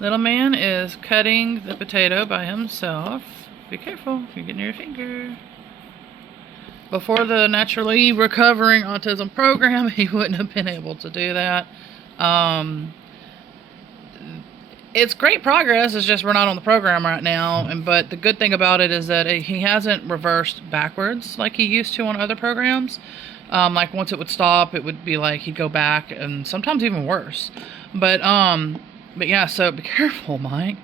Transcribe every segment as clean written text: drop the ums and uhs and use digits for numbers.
Little man is cutting the potato by himself. Be careful, you're getting your finger. Before the naturally recovering autism program, he wouldn't have been able to do that. It's great progress. It's just we're not on the program right now. But the good thing about it is that he hasn't reversed backwards like he used to on other programs. Like once it would stop, it would be like he'd go back, and sometimes even worse. But yeah. So be careful, Mike.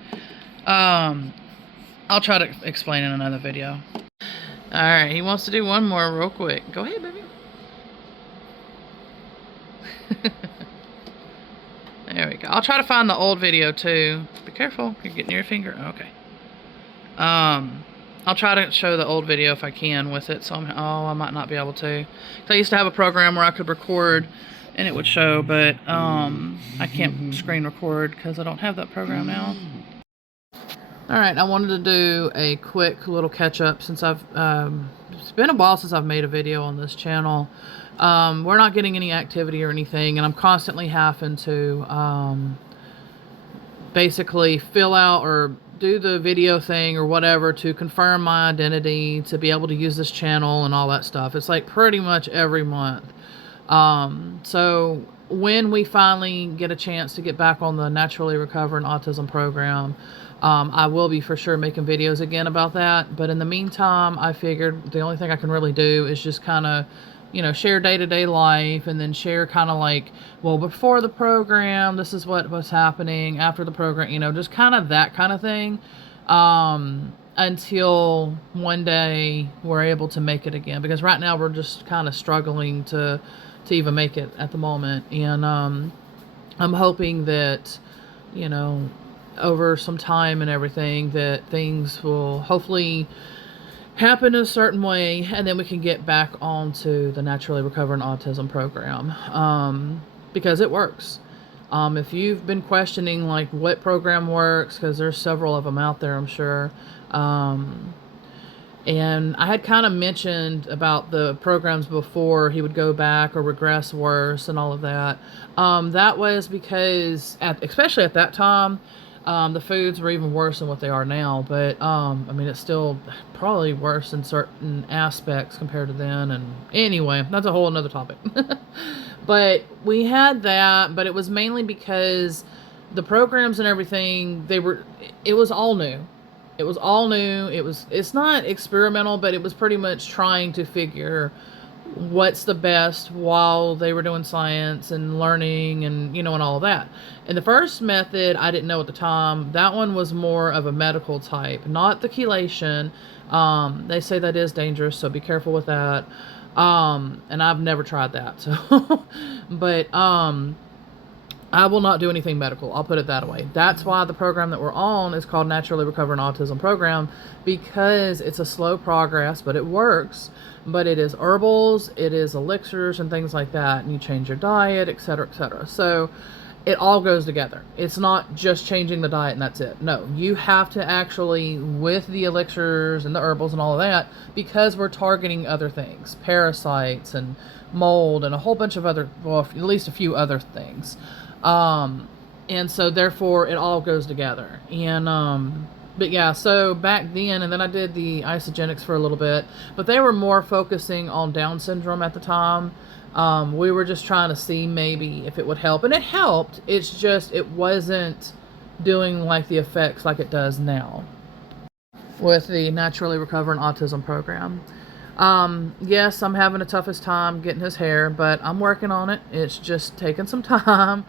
I'll try to explain in another video. All right, he wants to do one more real quick. Go ahead, baby. There we go. I'll try to find the old video too. Be careful, you're getting your finger. Okay. I'll try to show the old video if I can with it. So I might not be able to. I used to have a program where I could record and it would show, but I can't screen record because I don't have that program now. All right, I wanted to do a quick little catch up since it's been a while since I've made a video on this channel. We're not getting any activity or anything, and I'm constantly having to basically fill out or do the video thing or whatever to confirm my identity, to be able to use this channel and all that stuff. It's like pretty much every month. So when we finally get a chance to get back on the Naturally Recovering Autism program, I will be for sure making videos again about that. But in the meantime, I figured the only thing I can really do is just kind of, you know, share day-to-day life, and then share kind of like, well, before the program, this is what was happening, after the program, you know, just kind of that kind of thing, until one day we're able to make it again. Because right now we're just kind of struggling to even make it at the moment. And I'm hoping that, you know, over some time and everything, that things will hopefully happen in a certain way, and then we can get back onto the Naturally Recovering Autism program, because it works. If you've been questioning like what program works, because there's several of them out there, I'm sure, and I had kind of mentioned about the programs before he would go back or regress worse and all of that. That was because especially at that time, the foods were even worse than what they are now, but I mean, it's still probably worse in certain aspects compared to then. And anyway, that's a whole another topic. But we had that, but it was mainly because the programs and everything, it was all new. It was all new. It's not experimental, but it was pretty much trying to figure what's the best while they were doing science and learning and, you know, and all of that. And the first method I didn't know at the time. That one was more of a medical type, not the chelation. They say that is dangerous, so be careful with that. And I've never tried that, so but I will not do anything medical. I'll put it that way. That's why the program that we're on is called Naturally Recovering Autism Program, because it's a slow progress, but it works. But it is herbals, it is elixirs and things like that, and you change your diet, etc., etc. So it all goes together. It's not just changing the diet and that's it. No, you have to actually, with the elixirs and the herbals and all of that, because we're targeting other things, parasites and mold and a whole bunch of other, well, at least a few other things. And so therefore it all goes together. And but yeah, so back then, and then I did the isogenics for a little bit, but they were more focusing on Down syndrome at the time. We were just trying to see maybe if it would help, and it helped. It's just, it wasn't doing like the effects like it does now with the Naturally Recovering Autism program. Yes, I'm having the toughest time getting his hair, but I'm working on it. It's just taking some time.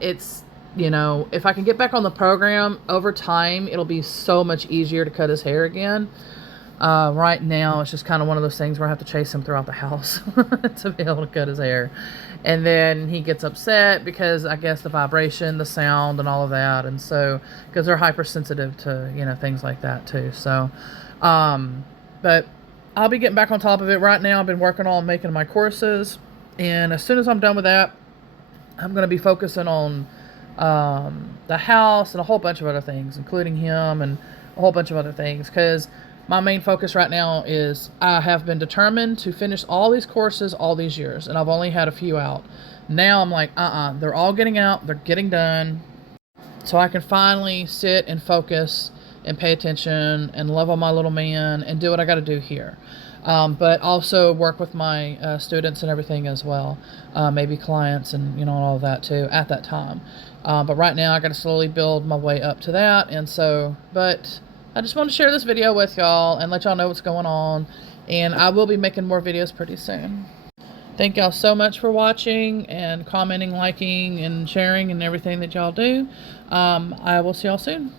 It's, you know, if I can get back on the program over time, it'll be so much easier to cut his hair again. Right now, it's just kind of one of those things where I have to chase him throughout the house to be able to cut his hair. And then he gets upset because I guess the vibration, the sound, and all of that. And so, because they're hypersensitive to, you know, things like that too. So, but I'll be getting back on top of it. Right now, I've been working on making my courses. And as soon as I'm done with that, I'm going to be focusing on the house and a whole bunch of other things, including him and a whole bunch of other things, because my main focus right now is I have been determined to finish all these courses all these years, and I've only had a few out. Now I'm like, they're all getting out, they're getting done. so I can finally sit and focus and pay attention and love on my little man and do what I got to do here. But also work with my students and everything as well, maybe clients and all of that too at that time. But right now I got to slowly build my way up to that, and so but I just want to share this video with y'all and let y'all know what's going on, and I will be making more videos pretty soon. Thank y'all so much for watching and commenting, liking, and sharing and everything that y'all do. I will see y'all soon.